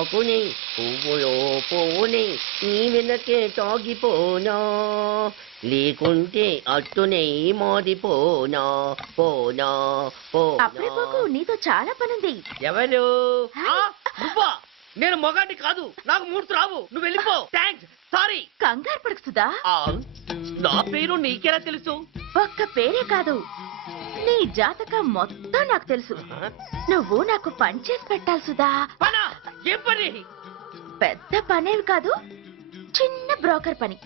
ఆకుని పువ్వులో పువ్వుని నీ వెనకే తాగిపోనా లేకుంటే అట్టునే మోదిపోనా పోనా అప్పుడే పోనా. పోకు, నీతో చాలా పనుంది. ఎవరు నువ్వా? నేను మొగాడిని కాదు, నాకు మూర్తి రావు. నువ్వు వెళ్ళిపో. Thanks, sorry. కంగారు పడకు సుధా. నా పేరు నీకెలా తెలుసు? ఒక్క పేరే కాదు, నీ జాతకం మొత్తం నాకు తెలుసు. నువ్వు నాకు పని చేసి పెట్టాలి సుధా. పనా? ఏం పని? పెద్ద పనేవి కాదు, చిన్న బ్రోకర్ పని.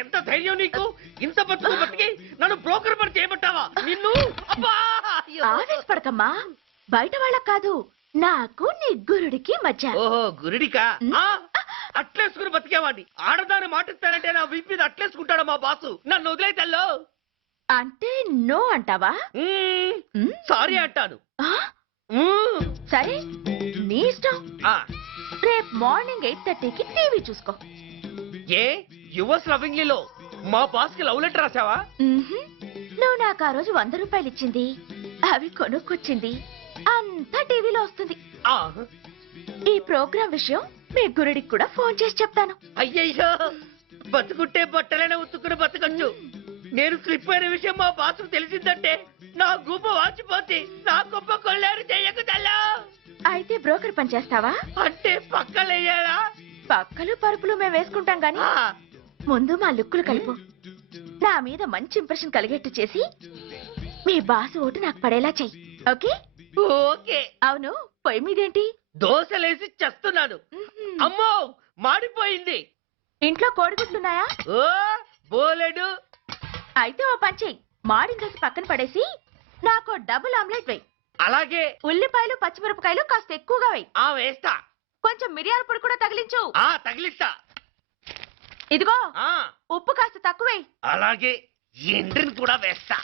ఎంత ధైర్యం నీకు? ఇంత బతుకు బతికి నన్ను బ్రోకర్ పని చేయబట్టావా? నిన్ను అబ్బా! ఆవేశపడకమ్మా, బయట వాళ్ళకు కాదు, నాకు నీ గురుడికి మధ్య. ఓహో, గురుడికా? అట్లేసుకుని బతికేవాడిని. ఆడదాన్ని మాటిస్తానంటే నా వీపు మీద అట్లేసుకుంటాడు మా బాసు. నన్ను వదిలేతల్లో. అంటే నో అంటావా? సారీ అంటాను. సరే, నీ ఇష్టం. రేపు మార్నింగ్ 8:30కి టీవీ చూసుకో. ఏ యువర్స్ లవింగ్లీలో మా బాస్ కి లవ్ లెటర్ రాసావా? నువ్వు నాకు ఆ రోజు 100 రూపాయలు ఇచ్చింది, అవి కొనుక్కొచ్చింది అంతా టీవీలో వస్తుంది. ఈ ప్రోగ్రాం విషయం మీ గురుడికి కూడా ఫోన్ చేసి చెప్తాను. అయ్యయ్యో, బతుకుంటే బట్టలైనా ఉత్తుకుని బతకచ్చు. నేను స్లిప్ అయిన విషయం మా బాసు తెలిసిందంటే నా గుబ్బ వాచిపోతే నా గొప్ప కొల్లారు చెయ్యకు తల్లా. అయితే బ్రోకర్ పని చేస్తావా? అంటే పక్కలేయాలా? పక్కలు పరుపులు మేము వేసుకుంటాం గాని ముందు మా లుక్కులు కలుపు. నా మీద మంచి ఇంప్రెషన్ కలిగేట్టు చేసి మీ బాసు ఓటు నాకు పడేలా చెయ్యి. ఓకే? ఓకే. అవును, పొయ్యి మీదేంటి? దోశలేసి చస్తున్నాను. అమ్మో, మాడిపోయింది. ఇంట్లో కోడిగుడ్లున్నాయా? ఓ బోలెడు. అయితే ఓ పని చెయ్యి, మాడిన దోశ పక్కన పడేసి నాకు డబుల్ ఆమ్లెట్ వెయ్యి. అలాగే. ఉల్లిపాయలు పచ్చిమిరపకాయలు కాస్త ఎక్కువగా వెయ్యి. వేస్తా. కొంచెం మిరియాల పొడి కూడా తగిలించు. తగిలిస్తా. ఇదిగో, ఉప్పు కాస్త తక్కువ వెయ్యి. అలాగే, ఎండ్రిని కూడా వేస్తా.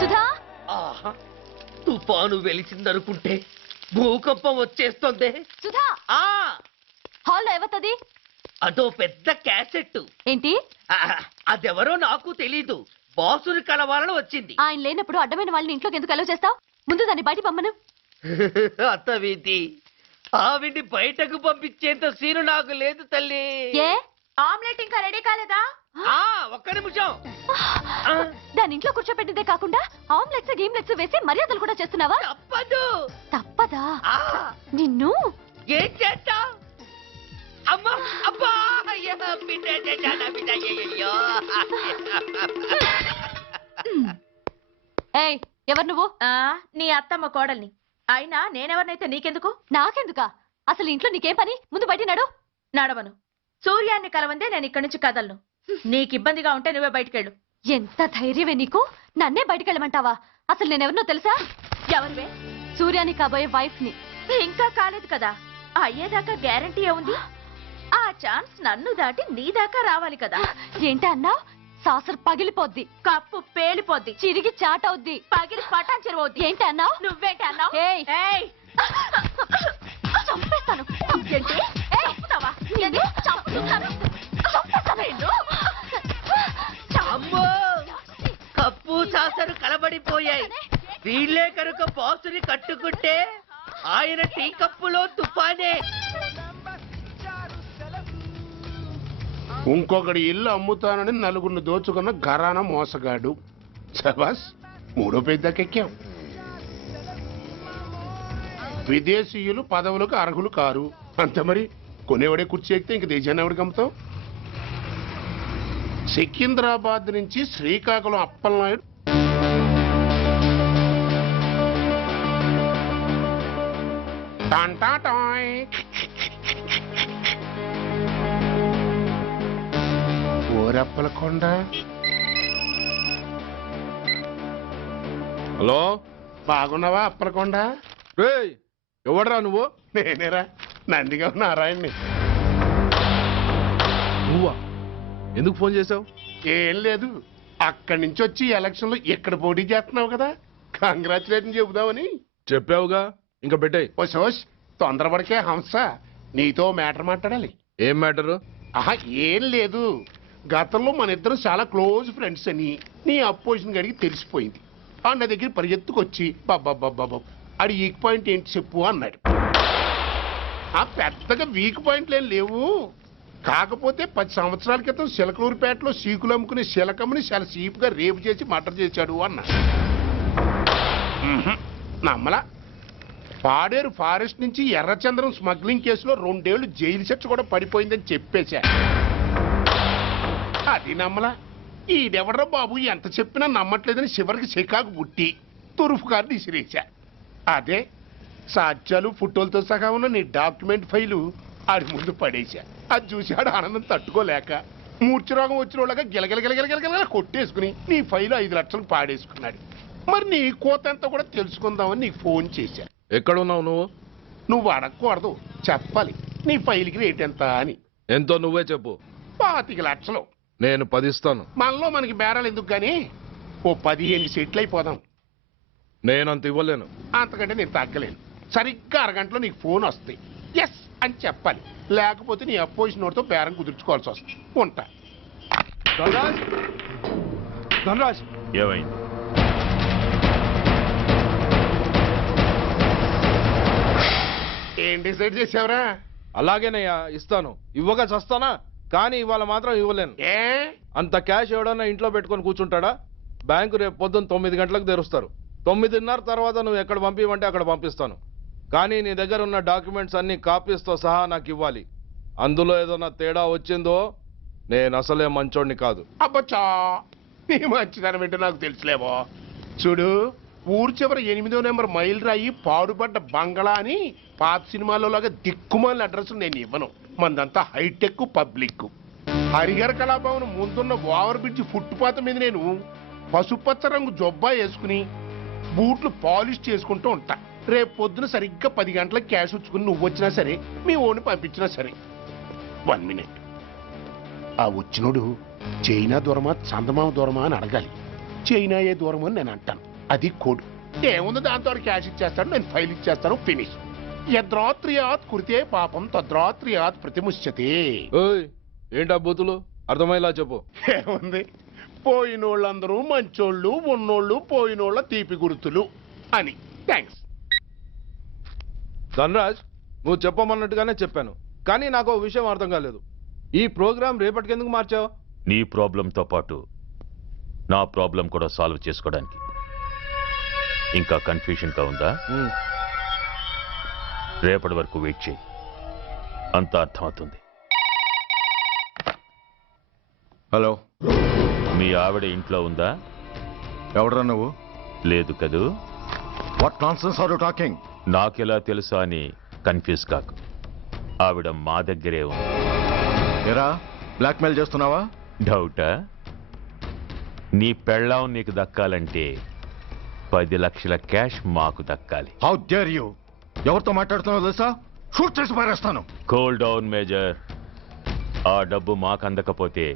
సుధా, తుఫాను వెలిసిందనుకుంటే భూకంపం వచ్చేస్తుంది. సుధా, హాల్లో ఎవతది? అదో పెద్ద క్యాసెట్. ఏంటి? అదెవరో నాకు తెలీదు. బాసుని కలవాలని వచ్చింది. ఆయన లేనప్పుడు అడ్డమైన వాళ్ళని ఇంట్లోకి ఎందుకు అలౌ చేస్తావు? ముందు దాన్ని బయట పంపను. అత్తవిధి, ఆవిడ్ని బయటకు పంపించేంత సీను నాకు లేదు తల్లి. ఏ ఆమ్లెట్ ఇంకా రెడీ కాలేదా? ఒక్క నిమిషం. దాని ఇంట్లో కూర్చోపెట్టిందే కాకుండా ఆమ్లెట్స్ గేమ్లెట్స్ వేసి మర్యాదలు కూడా చేస్తున్నావా? తప్పదు. తప్పదా? నిన్ను ఏం చేస్తా? అమ్మా, అబ్బా, ఏయ్, ఎవరు నువ్వు? నీ అత్తమ్మ కోడల్ని. అయినా నేనెవరినైతే నీకెందుకు? నాకెందుకా? అసలు ఇంట్లో నీకేం పని? ముందు బయట నడు. నడవను. సూర్యాన్ని కలవందే నేను ఇక్కడి నుంచి కదలను. నీకు ఇబ్బందిగా ఉంటే నువ్వే బయటకెళ్ళు. ఎంత ధైర్యమే నీకు? నన్నే బయటకెళ్ళమంటావా? అసలు నేనెవరినో తెలుసా? ఎవరివే? సూర్యాన్ని కాబోయే వైఫ్ ని. ఇంకా కాలేదు కదా, అయ్యేదాకా గ్యారంటీ ఏముంది? ఆ ఛాన్స్ నన్ను దాటి నీ దాకా రావాలి కదా. ఏంటి అన్నా? సాసర్ పగిలిపోద్ది, కప్పు పేలిపోద్ది, చిరిగి చాటవుద్ది, పగిలి పటాన్ చెరువవుద్ది. ఏంటి అన్నావు? నువ్వేంటి అన్నావు? చంపేస్తాను. అమ్మో, కప్పు సాసరు కలబడిపోయాయి. వీళ్ళే కనుక బాసుని కట్టుకుంటే ఆయన టీ కప్పులో తుఫానే. ఇంకొకటి ఇల్లు అమ్ముతానని నలుగురిని దోచుకున్న ఘరానా మోసగాడు. శబాస్, 3వ పెద్దకెక్కాం. విదేశీయులు పదవులకు అర్హులు కారు. అంత మరి కొనేవాడే కుర్చీ ఎక్కితే ఇంక దేశాన్ని ఎవరికి అమ్ముతాం? సికింద్రాబాద్ నుంచి శ్రీకాకుళం అప్పలనాయుడు టాంటాటాయ్. ఓరప్పలకొండ. హలో, బాగున్నావా అప్పలకొండ? ఎవడరా నువ్వు? నేనేరా, నందిగా నారాయణ్ని. నువ్వా? ఎందుకు ఫోన్ చేసావు? ఏం లేదు, అక్కడి నుంచి వచ్చి ఎలక్షన్ లో ఇక్కడ పోటీ చేస్తున్నావు కదా, కంగ్రాచులేషన్ చెబుదామని. చెప్పావుగా, ఇంకా పెట్టాయి. ఓ సోష్, తొందరపడికే హంస. నీతో మ్యాటర్ మాట్లాడాలి. ఏం మ్యాటరు? ఆహా, ఏం లేదు. గతంలో మన ఇద్దరం చాలా క్లోజ్ ఫ్రెండ్స్ అని నీ అపోజిషన్ గడికి తెలిసిపోయింది. ఆ నా దగ్గర పరిగెత్తుకొచ్చి బాబా ఆడి వీక్ పాయింట్ ఏంటి చెప్పు అన్నాడు. ఆ పెద్దగా వీక్ పాయింట్లు ఏం లేవు, కాకపోతే 10 సంవత్సరాల క్రితం చిలకలూరుపేటలో సీకులు అమ్ముకునే చిలకమ్మని చాలా సీపుగా రేపు చేసి మర్డర్ చేశాడు అన్నా. నమ్మలా. పాడేరు ఫారెస్ట్ నుంచి ఎర్రచంద్రం స్మగ్లింగ్ కేసులో 2 ఏళ్లు జైలు శిక్ష కూడా పడిపోయిందని చెప్పేశా. అది నమ్మలా. ఈడెవడ్రా బాబు ఎంత చెప్పినా నమ్మట్లేదని చివరికి చికాకు పుట్టి తురుపు కారు విసిరేశా. అదే సాక్ష్యాలు ఫోటోలతో సహా ఉన్న నీ డాక్యుమెంట్ ఫైలు ఆడి ముందు పడేశా. అది చూశాడు ఆనందం తట్టుకోలేక మూర్ఛరోగం వచ్చిన వాళ్ళగా గిలగిలగిలగిలగిలగిల కొట్టేసుకుని నీ ఫైలు 5 లక్షలకు పాడేసుకున్నాడు. మరి నీ కోతంతా కూడా తెలుసుకుందామని నీకు ఫోన్ చేశా. ఎక్కడున్నావు నువ్వు? నువ్వు అడగకూడదు, చెప్పాలి. నీ ఫైల్కి రేట్ ఎంత అని. ఎంతో నువ్వే చెప్పు. 25 లక్షలు. నేను 10 ఇస్తాను. మనలో మనకి బేరాలు ఎందుకు గానీ ఓ 15 సెట్లు అయిపోదాం. నేనంత ఇవ్వలేను. అంతకంటే నేను తగ్గలేను. సరిగ్గా అరగంటలో నీకు ఫోన్ వస్తాయి. ఎస్ అని చెప్పాలి, లేకపోతే నీ అపోజిషన్ నోటితో బేరం కుదుర్చుకోవాల్సి వస్తుంది. ఉంటా. ధనరాజ్, ధనరాజ్, ఏమైంది? ఏం డిసైడ్ చేసావురా? అలాగేనయ్యా, ఇస్తాను. ఇవ్వగా చస్తానా, కానీ ఇవాళ మాత్రం ఇవ్వలేను. ఏ అంత క్యాష్ ఎవడన్నా ఇంట్లో పెట్టుకొని కూర్చుంటాడా? బ్యాంకు రేపు పొద్దున్న 9 గంటలకు తెరుస్తారు. 9:30 తర్వాత నువ్వు ఎక్కడ పంపివంటే అక్కడ పంపిస్తాను. కానీ నీ దగ్గర ఉన్న డాక్యుమెంట్స్ అన్ని కాపీస్తో సహా నాకు ఇవ్వాలి. అందులో ఏదైనా తేడా వచ్చిందో నేను అసలే మంచోడిని కాదు. అబ్బచ్చా, నీ మంచిదనం ఏంటో నాకు తెలుసులేవో. చూడు, ఊరు చివర 8వ నెంబర్ మైల్ రాయి పాడుపడ్డ బంగళా అని పాత సినిమాలో లాగా దిక్కుమాలిన అడ్రస్ నేను ఇవ్వను. మందంతా హైటెక్ పబ్లిక్. హరిహర కళాభవన్ ముందున్న ఓవర్ బ్రిడ్జ్ ఫుట్పాత్ మీద నేను పసుపచ్చ రంగు జొబ్బా వేసుకుని బూట్లు పాలిష్ చేసుకుంటూ ఉంటా. రేపు పొద్దున సరిగ్గా 10 గంటలకు క్యాష్ వచ్చుకుని నువ్వు వచ్చినా సరే, మీ ఓన్ని పంపించినా సరే. 1 మినిట్. ఆ వచ్చినోడు చైనా దూరమా చందమామ దూరమా అని అడగాలి. చైనా ఏ దూరం అని నేను అంటాను. అది కోడ్. ఏముంది, దాంతో క్యాష్ ఇచ్చేస్తాడు, నేను ఫైల్ ఇచ్చేస్తాను, ఫినిష్. యద్రాత్రియాత్ కురితే పాపం తద్రాత్రియాత్ ప్రతిముష్యతే. ఓయ్, ఏంటా బూతులు? అర్థమయ్యేలా చెప్పు. ఏముంది, పోయినోళ్ళందరూ మంచోళ్ళు, ఉన్నోళ్ళు పోయినోళ్ళ తీపి గుర్తులు అని. థ్యాంక్స్. ధనరాజ్, నువ్వు చెప్పమన్నట్టుగానే చెప్పాను, కానీ నాకు ఒక విషయం అర్థం కాలేదు. ఈ ప్రోగ్రాం రేపటికి ఎందుకు మార్చావు? నీ ప్రాబ్లంతో పాటు నా ప్రాబ్లం కూడా సాల్వ్ చేసుకోవడానికి. ఇంకా కన్ఫ్యూజన్గా ఉందా? రేపటి వరకు వెయిట్ చేయి, అంతా అర్థమవుతుంది. హలో, మీ ఆవిడ ఇంట్లో ఉందా? ఎవడరా నువ్వు? లేదు కదూ. What nonsense are you talking? నాకెలా తెలుసా అని కన్ఫ్యూజ్ కాకు. ఆవిడ మా దగ్గరే ఉంది. ఎరా, బ్లాక్మెయిల్ చేస్తున్నావా? డౌటా? నీ పెళ్ళాం నీకు దక్కాలంటే 10 లక్షల క్యాష్ మాకు దక్కాలి. How dare you? ఎవరితో మాట్లాడుతున్నావో తెలుసా? షూట్ చేసి పారేస్తాను. Cool down major. ఆ డబ్బు మాకు అందకపోతే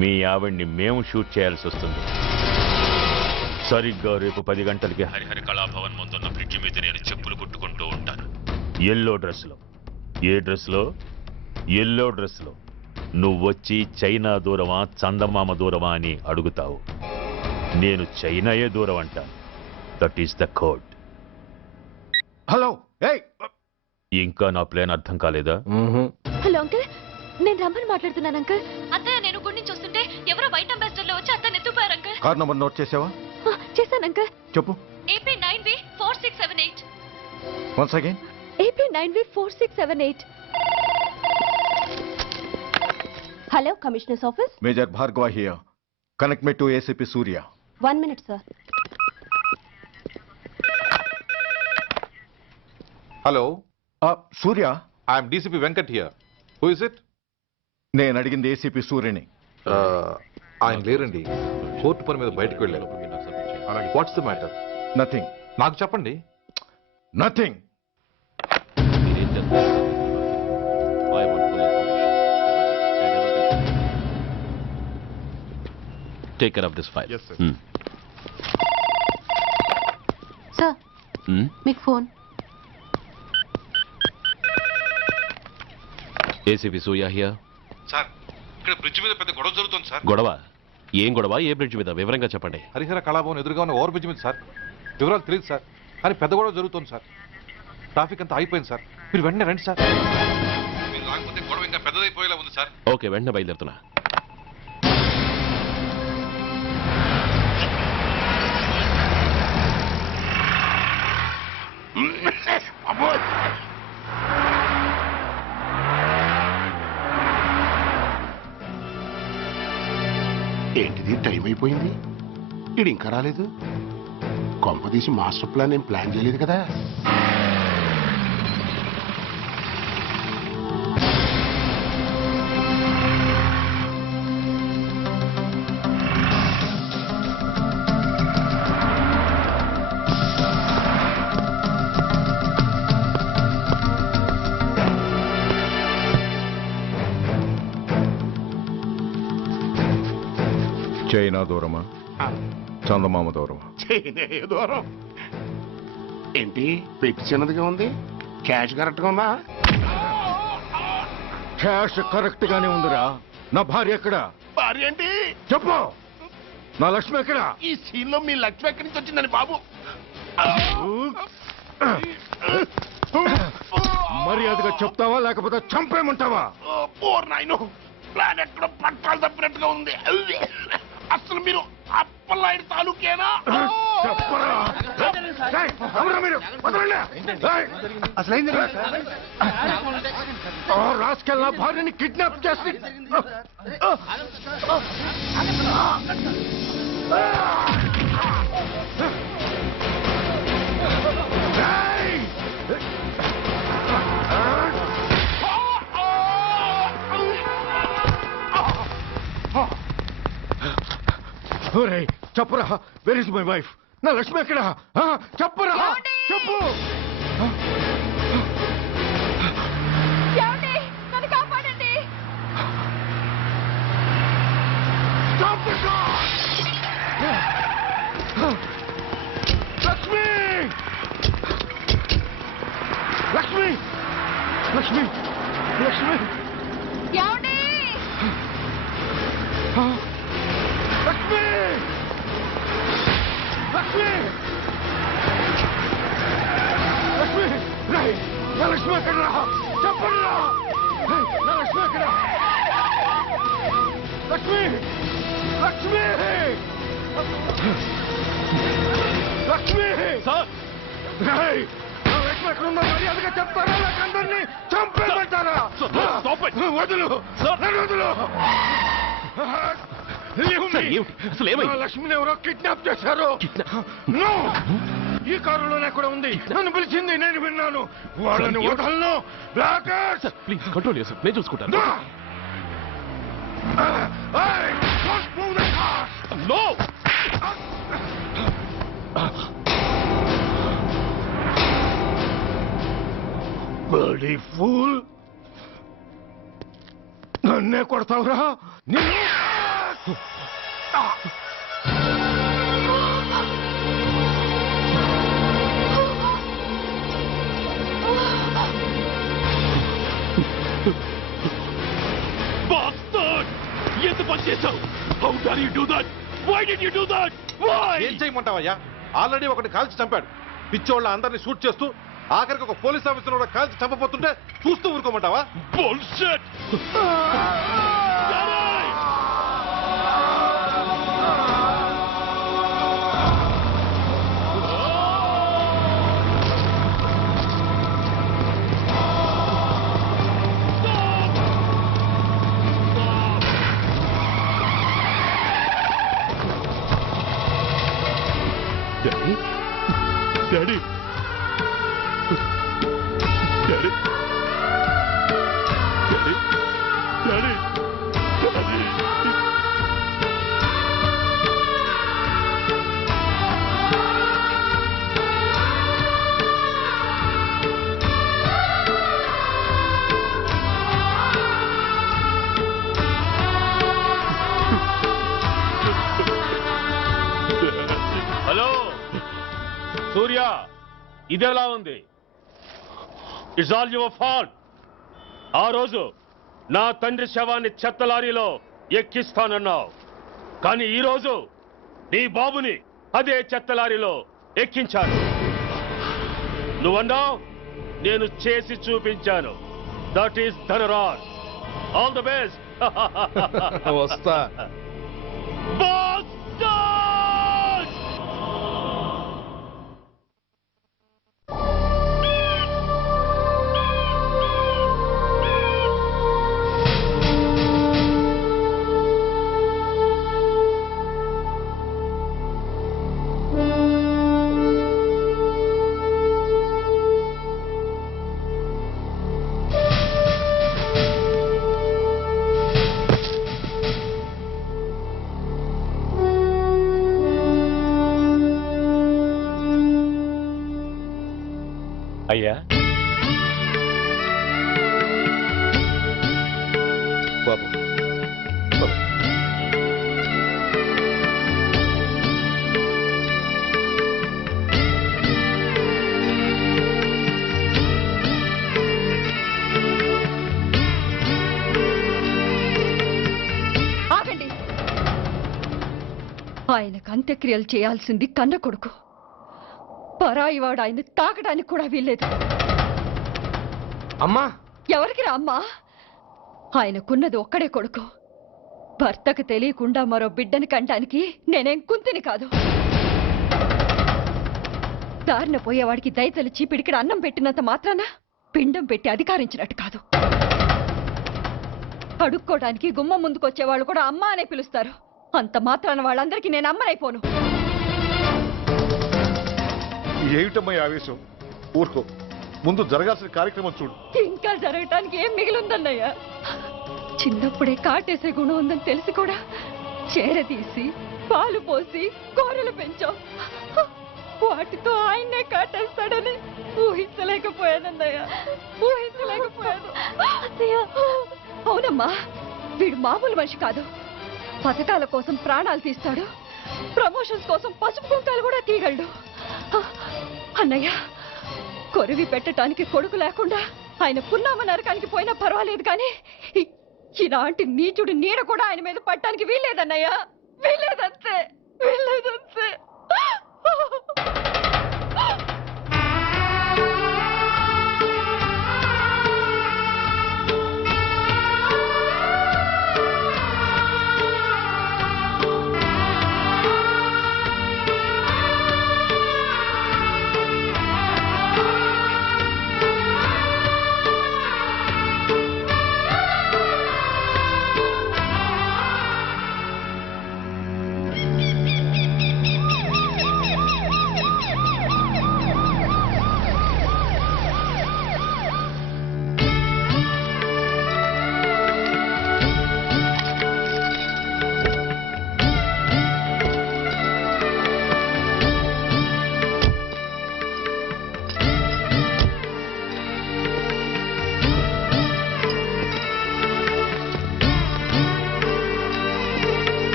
మీ ఆవిడ్ని మేము షూట్ చేయాల్సి వస్తుంది. సరిగ్గా రేపు 10 గంటలకి హరిహర కళాభవన్ ముందున్న బ్రిడ్జి మీద నేను చెప్పులు కుట్టుకుంటూ ఉంటాను. ఎల్లో డ్రెస్లో. ఏ డ్రెస్లో? ఎల్లో డ్రెస్లో. నువ్వొచ్చి చైనా దూరమా చందమామ దూరమా అని అడుగుతావు. నేను చైనాయే దూరం అంటాను. That is the code. Hello, ఏయ్, ఇంకా నా ప్లాన్ అర్థం కాలేదా? హలో అంకుల్, నేను రమ్మని మాట్లాడుతున్నాను అంకుల్. అత్తయ్య నేను గుడి నుంచి వస్తుంటే ఎవరో వైట్ అంబాసిడర్ లో వచ్చి అత్తని ఎత్తుపోయారు అంకుల్. కార్ నంబర్ నోట్ చేసావా? చేశాను అంకుల్. చెప్పు. AP 9V4678. Once again. AP 9V4678. Hello, commissioners office. Major Bhargava here. Connect me to ACP Surya. 1 minute sir. Hello, Surya, I'm DCP Venkat here. Who is it? నేను అడిగింది ACP సూర్యని. ఆయన లేరండి, court పని మీద బయటకు వెళ్ళారు. What's the matter? నథింగ్. నాకు చెప్పండి. Nothing. Take care of this file. Sir, మీకు phone. ACP Surya here. Sir ఇక్కడ బ్రిడ్జ్ మీద పెద్ద గొడవ జరుగుతుంది సార్. గొడవ? ఏం గొడవ? ఏ బ్రిడ్జ్ మీద? వివరంగా చెప్పండి. హరిహర కళాభవన్ ఎదురుగా ఉన్న ఓవర్ బ్రిడ్జ్ మీద సార్. వివరాలు తెలియదు సార్, కానీ పెద్ద గొడవ జరుగుతుంది సార్. ట్రాఫిక్ అంతా అయిపోయింది సార్. మీరు వెంటనే రండి సార్. మీరు రాకపోతే గొడవ ఇంకా పెద్దదైపోయేలా ఉంది సార్. ఓకే, వెంటనే బయలుదేరుతున్నా. ఏంటిది, టైం అయిపోయింది, ఇది ఇంకా రాలేదు. కొంపదీసి మాస్టర్ ప్లాన్ ఏం ప్లాన్ చేయలేదు కదా. చైనా దూరమా, చందమామ దూరమా? చైనా దూరం ఏంటి, పెట్టి చిన్నదిగా ఉంది, క్యాష్ కరెక్ట్గా ఉందా? క్యాష్ కరెక్ట్ గానే ఉందిరా. నా భార్య ఎక్కడ? భార్య ఏంటి చెప్పు. నా లక్ష్మి ఎక్కడ? ఈ సీన్ లో మీ లక్ష్మి ఎక్కడి నుంచి వచ్చిందని బాబు? మర్యాదగా చెప్తావా లేకపోతే చంపేమంటావా? పోర్ నాయను, ప్లాన్ ఎక్కడో పట్టాలు తప్పినట్టుగా ఉంది. అసలు మీరు అప్పలాంటి తాలూకేనా? చెప్పరా. ఏయ్, ఎవరా మీరు? వదలండి. ఏయ్, రాసుకెళ్ళ భార్యని కిడ్నాప్ చేసి చెప్పరా. Where is my wife? నా లక్ష్మి ఎక్కడ? చెప్పరా, చెప్పు. నన్ను కాపాడండి. లక్ష్మి, లక్ష్మి, లక్ష్మి, లక్ష్మి, ఏమండి? లక్ష్మి, లక్ష్మి, లక్ష్మి, రై, నా లక్ష్మి ఎక్కడ? చెప్పండి. నా లక్ష్మి ఎక్కడ? లక్ష్మి, లక్ష్మి, లక్ష్మి సార్. రై, నా లక్ష్మి ఎక్కడ ఉందో మర్యాదగా చెప్తారా లేక అందరినీ చంపేమంటారా? వదులు, నన్ను వదులు. అసలు ఏమైంది? లక్ష్మిని ఎవరో కిడ్నాప్ చేశారు. నో, ఈ కారులోనే కూడా ఉంది. నన్ను పిలిచింది, నేను విన్నాను. వాళ్ళని వదలను. బ్లాకర్స్, ప్లీజ్ కంట్రోల్ చేసి నేను చూసుకుంటాను. నో. బర్డీ ఫూల్, నన్నే కొడతావురా? నిన్ను ఎంత పని చేశావు? How dare you do that? Why did you do that? Why? ఏం చేయమంటావయ్యా? ఆల్రెడీ ఒకటి కాల్చి చంపాడు. పిచ్చోళ్ళ అందరినీ షూట్ చేస్తూ ఆఖరికి ఒక పోలీస్ ఆఫీసర్ కూడా కాల్చి చంపబోతుంటే చూస్తూ ఊరుకోమంటావా? Bullshit! Daddy? Daddy? Daddy? Daddy? Daddy? Daddy? Hello Surya, ఇదెలా ఉంది? It's all your fault. ఆ రోజు నా తండ్రి శవాన్ని చెత్త లారీలో ఎక్కిస్తానన్నావు. కానీ ఈరోజు నీ బాబుని అదే చెత్త లారీలో ఎక్కించాను. నువ్వన్నావు, నేను చేసి చూపించాను. That is Dhanraj. All the best. వస్తా. అయ్యా, బాబు ఆగండి. ఆయనకు అంత్యక్రియలు చేయాల్సింది కన్న కొడుకు. పరాయివాడు ఆయన తాకడానికి కూడా వీల్లేదు. అమ్మా, ఎవరికి రా అమ్మా? ఆయనకున్నది ఒక్కడే కొడుకు. భర్తకు తెలియకుండా మరో బిడ్డని కంటానికి నేనేం కుంతిని కాదు. దారిన పోయేవాడికి దయతలిచి పిడికిడ అన్నం పెట్టినంత మాత్రాన పిండం పెట్టి అధికారించినట్టు కాదు. అడుక్కోవడానికి గుమ్మం ముందుకొచ్చేవాళ్ళు కూడా అమ్మ అనే పిలుస్తారు. అంత మాత్రాన వాళ్ళందరికీ నేను అమ్మనైపోను. ఏమిటమ్మా ఈ ఆవేశం? ఊరుకో, ముందు జరగాల్సిన కార్యక్రమం చూడు. ఇంకా జరగటానికి ఏం మిగిలిందన్నయ్య? చిన్నప్పుడే కాటేసే గుణం ఉందని తెలిసి కూడా చేరదీసి పాలు పోసి కూరలు పెంచాం. వాటితో ఆయన్నే కాటేస్తాడని ఊహించలేకపోయానన్నయ్య, ఊహించలేకపోయాను. అవునమ్మా, వీడు మామూలు మనిషి కాదు. పథకాల కోసం ప్రాణాలు తీస్తాడు, ప్రమోషన్స్ కోసం పసుపు కుంకాలు కూడా తీయగలడు. అన్నయ్య, కొరివి పెట్టడానికి కొడుకు లేకుండా ఆయన పున్నామ నరకానికి పోయినా పర్వాలేదు, కానీ ఇలాంటి నీచుడు నీడ కూడా ఆయన మీద పట్టడానికి వీల్లేదన్నయ్య, వీల్లేదంతే, వీల్లేదంతే.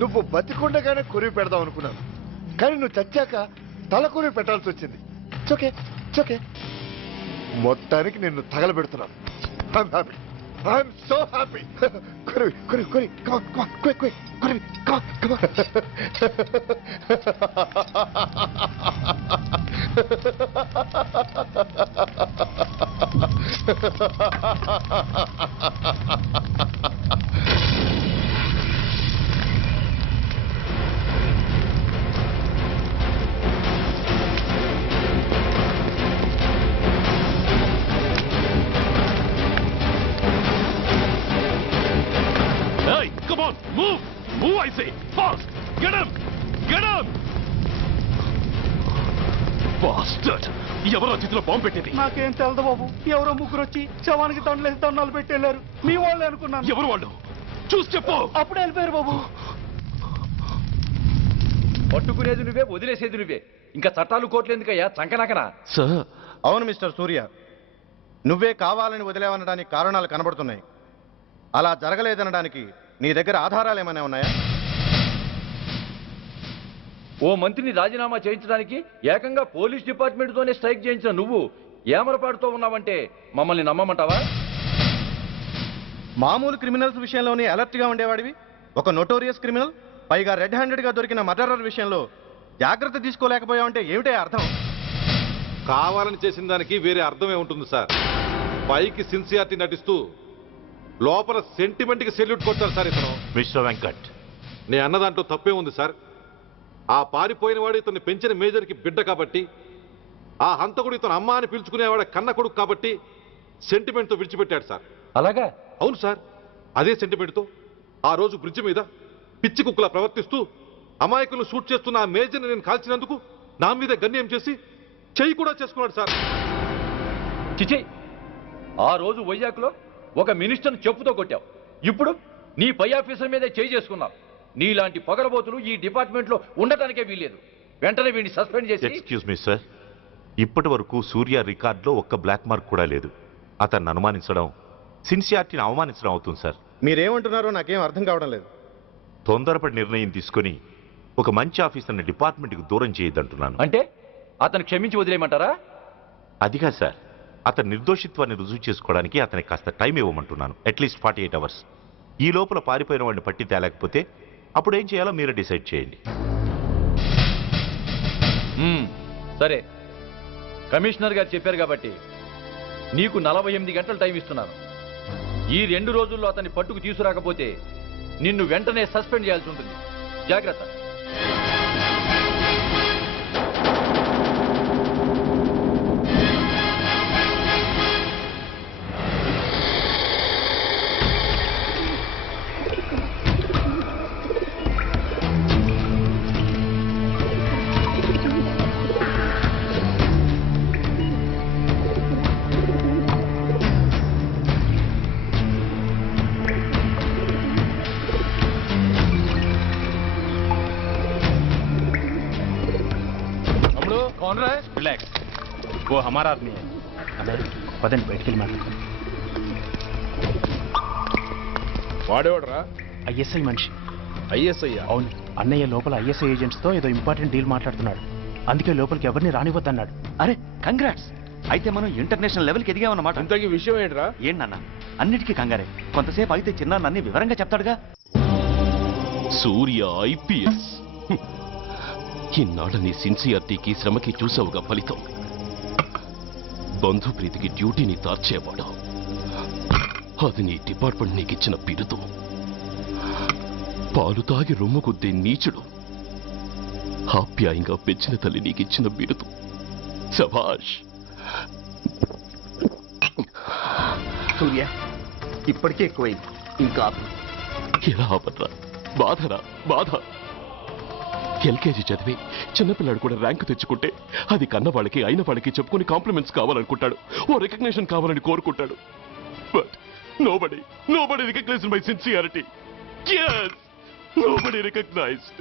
నువ్వు బతికుండగానే కొరివి పెడదాం అనుకున్నాను, కానీ నువ్వు చచ్చాక తల కొరివి పెట్టాల్సి వచ్చింది. చోకే చోకే, మొత్తానికి నిన్ను తగలబెడుతున్నాను. I'm so happy. కురవి కురవి కురవి కమ్ కమ్ క్విక్ క్విక్ కురవి come come. Hey, come on, move! Move, I say! Fast! Get him! Get him! Bastard! ఎవరో చేతిలో బాంబు పెట్టేది? నాకేం తెలదు బాబు. ఎవరో ముగ్గురు వచ్చి శవానికి దండలేసి దండాలు పెట్టేళ్ళారు. మీ వాళ్ళే అనుకున్నాను. ఎవరు వాళ్ళు? చూసి చెప్పు. అప్పుడే వెళ్ళిపోయారు బాబు. పట్టుకునేది నువ్వే, వదిలేసేది నువ్వే. ఇంకా చట్టాలు కోర్టులు ఎందుకయ్యా చంకనాకనా? సార్, అవును మిస్టర్ సూర్య, నువ్వే కావాలని వదిలేవనడానికి కారణాలు కనబడుతున్నాయి. అలా జరగలేదనడానికి నీ దగ్గర ఆధారాలు ఏమైనా ఉన్నాయా? ఓ మంత్రిని రాజీనామా చేయించడానికి ఏకంగా పోలీస్ డిపార్ట్మెంట్తోనే స్ట్రైక్ చేయించిన నువ్వు ఏమరపాటుతో ఉన్నావంటే మమ్మల్ని నమ్మమంటావా? మామూలు క్రిమినల్స్ విషయంలోనే అలర్ట్గా ఉండేవాడివి, ఒక నోటోరియస్ క్రిమినల్, పైగా రెడ్ హ్యాండెడ్గా దొరికిన మర్డరర్ విషయంలో జాగ్రత్త తీసుకోలేకపోయావంటే ఏమిటే అర్థం? కావాలని చేసిన దానికి వేరే అర్థమే ఉంటుంది సార్. పైకి సిన్సియారిటీ నటిస్తూ లోపల సెంటిమెంట్కి సెల్యూట్ కొట్టారు సార్ ఇతను. మిస్టర్ వెంకట్, నేను అన్న దాంట్లో తప్పే ఉంది సార్. ఆ పారిపోయిన వాడు ఇతన్ని పెంచిన మేజర్కి బిడ్డ కాబట్టి, ఆ హంతకుడు ఇతను అమ్మ అని పిలుచుకునేవాడు కన్న కొడుకు కాబట్టి సెంటిమెంట్తో విడిచిపెట్టాడు సార్. అలాగా? అవును సార్, అదే సెంటిమెంట్తో ఆ రోజు బ్రిడ్జ్ మీద పిచ్చి కుక్కలా ప్రవర్తిస్తూ అమాయకులను షూట్ చేస్తున్న ఆ మేజర్ని నేను కాల్చినందుకు నా మీద గన్యం చేసి చెయ్యి కూడా చేసుకున్నాడు సార్. చిచి, ఆ రోజు వైజాగ్లో ఒక మినిస్టర్ని చెప్పుతో కొట్టావు. ఇప్పుడు నీ పై ఆఫీసర్ మీదే చేయి చేసుకున్నావు. నీలాంటి పొగరబోతులు ఈ డిపార్ట్మెంట్లో ఉండటానికే వీల్లేదు. వెంటనే వీడిని సస్పెండ్ చేసి. ఎక్స్క్యూజ్ మీ సార్, ఇప్పటి వరకు సూర్య రికార్డులో ఒక్క బ్లాక్ మార్క్ కూడా లేదు. అతన్ని అనుమానించడం సిన్సియారిటీని అవమానించడం అవుతుంది సార్. మీరేమంటున్నారో నాకేం అర్థం కావడం లేదు. తొందరపడి నిర్ణయం తీసుకొని ఒక మంచి ఆఫీసర్ని డిపార్ట్మెంట్కి దూరం చేయొద్దంటున్నాను. అంటే అతను క్షమించి వదిలేయమంటారా? అదిగా సార్, అతని నిర్దోషిత్వాన్ని రుజువు చేసుకోవడానికి అతనికి కాస్త టైం ఇవ్వమంటున్నాను. At least 48 hours. ఈ లోపల పారిపోయిన వాడిని పట్టి తేలేకపోతే అప్పుడు ఏం చేయాలో మీరే డిసైడ్ చేయండి. సరే, కమిషనర్ గారు చెప్పారు కాబట్టి నీకు 48 గంటలు టైం ఇస్తున్నాను. ఈ 2 రోజుల్లో అతన్ని పట్టుకు తీసుకురాకపోతే నిన్ను వెంటనే సస్పెండ్ చేయాల్సి ఉంటుంది. జాగ్రత్త. कौन रहा है? रिलैक्स, वो हमारा आदमी है. पदन बैठ के माట్లాడు. వాడేవాడరా? ఐఎస్ఐ మనిషి. ఐఎస్ఐ? అవును, అన్నయ్య లోపల ఐఎస్ఐ ఏజెంట్స్ తో ఏదో ఇంపార్టెంట్ డీల్ మాట్లాడుతున్నాడు. అందుకే లోపలికి ఎవరిని రానివ్వద్దన్నాడు. అరే కంగ్రాట్స్, అయితే మనం ఇంటర్నేషనల్ లెవెల్కి ఎదిగామన్నమాట. ఇంతకీ విషయం ఏంట్రా? ఏంటన్నా అన్నిటికీ కంగారే, కొంతసేపు అయితే చిన్న అన్ని వివరంగా చెప్తాడుగా. సూర్య ఐపీఎస్. ఇన్నాళ్ళ నీ సిన్సియారిటీకి శ్రమకి చూసావుగా ఫలితం. బంధుప్రీతికి డ్యూటీని తార్చేవాడు. అది నీ డిపార్ట్మెంట్ నీకిచ్చిన బిరుదు. పాలు తాగి రొమ్ము కొద్దే నీచుడు ఆప్యాయంగా పెంచిన తల్లి నీకిచ్చిన బిరుదు. శభాష్. సూర్య, ఇప్పటికే ఎక్కువైంది, ఇంకా ఎలా ఆపట్రా? బాధరా బాధ. ఎల్కేజీ చదివి చిన్నపిల్లాడు కూడా ర్యాంకు తెచ్చుకుంటే అది కన్న వాళ్ళకి అయిన వాళ్ళకి చెప్పుకుని కాంప్లిమెంట్స్ కావాలనుకుంటాడు, ఓ రికగ్నిషన్ కావాలని కోరుకుంటాడు. But nobody recognized my sincerity. yes, nobody recognized.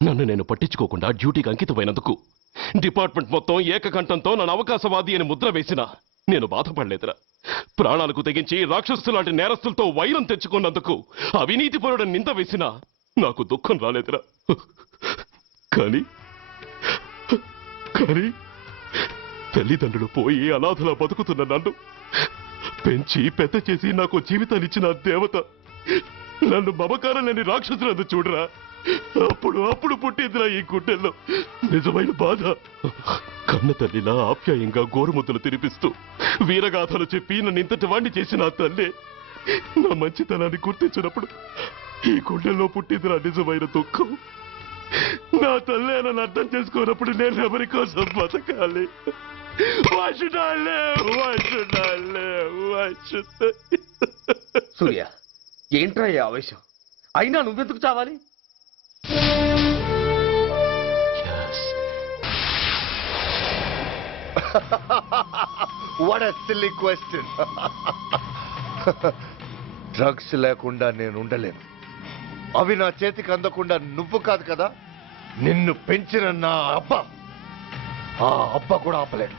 నన్ను నేను పట్టించుకోకుండా డ్యూటీకి అంకితమైనందుకు డిపార్ట్మెంట్ మొత్తం ఏకకంఠంతో నన్ను అవకాశవాది అని ముద్ర వేసినా నేను బాధపడలేదురా. ప్రాణాలకు తెగించి రాక్షసు లాంటి నేరస్తులతో వైరం తెచ్చుకున్నందుకు అవినీతి పరుడని నింద వేసినా నాకు దుఃఖం రాలేదురా. కానీ తల్లిదండ్రులు పోయి అనాథలా బతుకుతున్న నన్ను పెంచి పెద్ద చేసి నాకు జీవితాన్నిచ్చిన దేవత నన్ను మమకారం లేని రాక్షసులందు చూడరా. అప్పుడు పుట్టిందిరా ఈ గుడ్డెల్లో నిజమైన బాధ. కన్న తల్లిలా ఆప్యాయంగా గోరుముద్దలు తినిపిస్తూ వీరగాథలు చెప్పి నన్ను ఇంతటి వాణ్ణి చేసిన ఆ తల్లే నా మంచితనాన్ని గుర్తించినప్పుడు ఈ గుండెల్లో పుట్టిందిరా నిజమైన దుఃఖం. నా తల్లే నన్ను అర్థం చేసుకోనప్పుడు నేను ఎవరి కోసం బతకాలి? సూర్య, ఏంట్రా ఈ ఆవేశం? అయినా నువ్వెందుకు చావాలి? What a silly question. Drugs లేకుండా నేను ఉండలేను. అవి నా చేతికి అందకుండా నువ్వు కాదు కదా, నిన్ను పెంచిన నా అబ్బా, ఆ అబ్బా కూడా ఆపలేడు.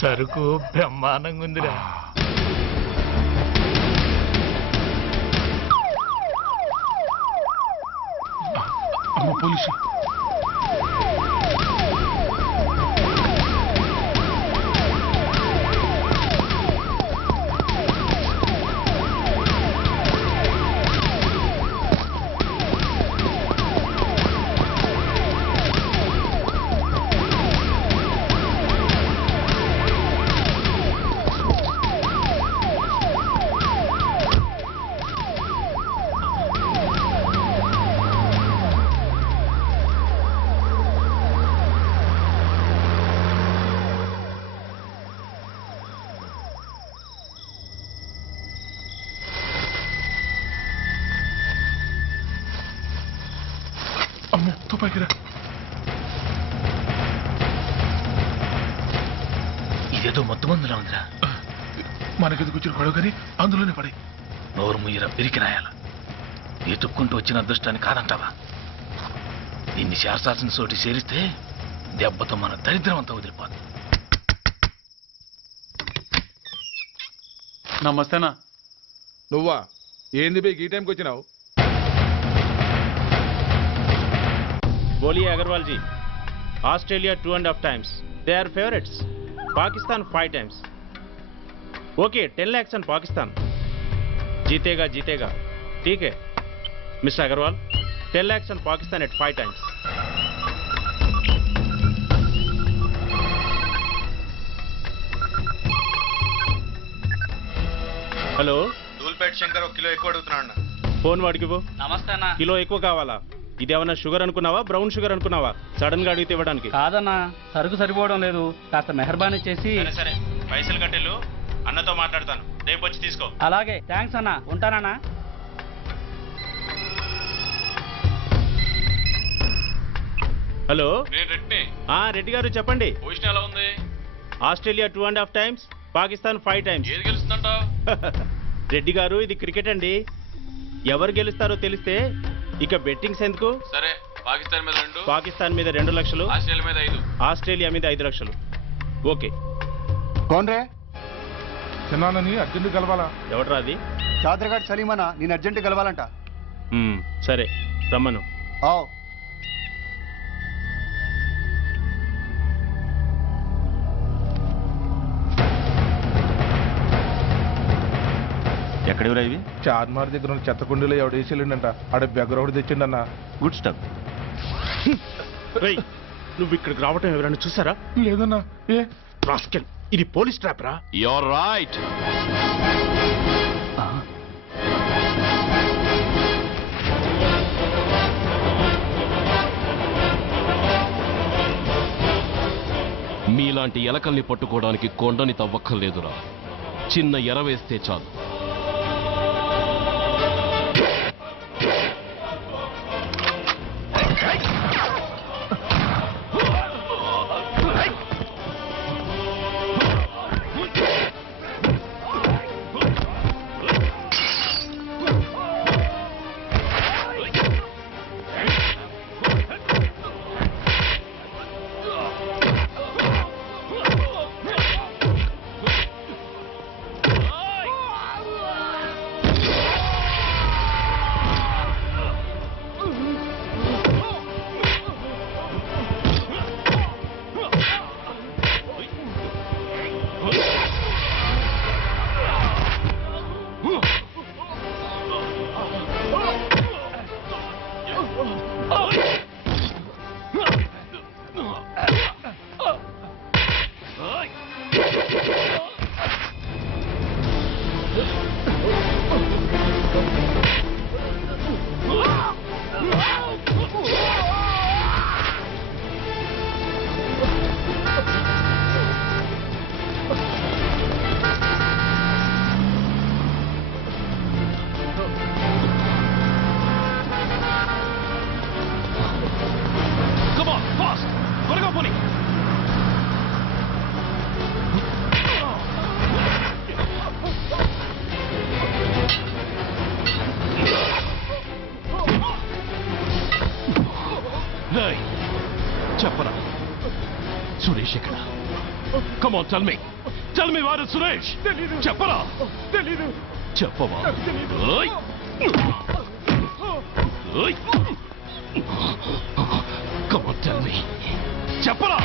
సరుకు బ్రహ్మాండంగా ఉందిరా. అమ్మ పోలీసు. అమ్మో తుపాకిరా. ఇదేదో మొత్తం మందులా ఉందిరా. మనకెందుకు వచ్చిన గొడవ కానీ అందులోనే పడి నోరు ముయ్యరా పిరికినాయాల. ఎత్తుక్కుంటూ వచ్చిన అదృష్టాన్ని కాదంటావా? దీన్ని శాస్త్రాసిన చోటి చేరిస్తే దెబ్బతో మన దరిద్రం అంతా వదిలిపోదు. నమస్తేనా. నువ్వా? ఏంది బే ఈ టైంకి వచ్చినావు? बोलिए Agarwal ji. Australia 2.5 times. They are favorites. Pakistan 5 times. Okay, 10 lakhs on Pakistan. जीतेगा जीतेगा. ठीक है mister Agarwal. 10 lakhs on Pakistan at 5 times. Hello, Dhoolpet Shankar ఒక కిలో ఎక్కువ అడుగుతున్నాడు. ఫోన్ వాడికి పో. నమస్తే అన్న. కిలో ఎక్కువ కావాలా? ఇదేమన్నా షుగర్ అనుకున్నావా, బ్రౌన్ షుగర్ అనుకున్నావా? సడన్ గా అడిగితే ఇవ్వడానికి కాదన్నా, సరుకు సరిపోవడం లేదు. కాస్త మెహర్బానీ చేసి. సరే పైసలు కట్టెలు, అన్నతో మాట్లాడతాను, రేపు వచ్చి తీసుకో. అలాగే, థ్యాంక్స్ అన్న, ఉంటానన్నా. హలో, రెడ్డి గారు చెప్పండి. పొజిషన్ ఎలా ఉంది? Australia 2.5 times, Pakistan 5 times. ఏది గెలుస్తుందంటావు? రెడ్డి గారు, ఇది క్రికెట్ అండి. ఎవరు గెలుస్తారో తెలిస్తే ఇక బెట్టింగ్స్ ఎందుకు? సరే, పాకిస్తాన్ మీద 2 లక్షలు, ఆస్ట్రేలియా మీద 5, ఆస్ట్రేలియా మీద 5 లక్షలు. ఓకే. కోన్రే? చిన్నాన్నని అర్జెంట్ కలవాలా? ఎవడరా అది? చాదరగాడ్ సలీమనా, నేను అర్జెంట్ కలవాలంట. సరే రమ్మను. ఎక్కడెవరా ఇవి? చార్మార్ దగ్గర ఉన్న చెత్తకుండీలో ఎవడు వేసేళ్ళంట. ఆడ బెగ్గరొకటి తెచ్చిండన్న. Good stuff. నువ్వు ఇక్కడికి రావటం ఎవరైనా చూసారా? లేదన్నా. ఏ రాస్కెల్, ఇది పోలీస్ ట్రాప్ రా. You're right. మీలాంటి ఎలకల్ని పట్టుకోవడానికి కొండని తవ్వక్కర్లేదురా, చిన్న ఎర వేస్తే చాలు. సురేష్ ఎక్కడ? కమ్ ఆన్ టెల్ మీ వారు సురేష్. చెప్పరా? తెలీదు. చెప్పవా? ఓయ్ ఓయ్ కమ్ ఆన్ టెల్ మీ. చెప్పరా?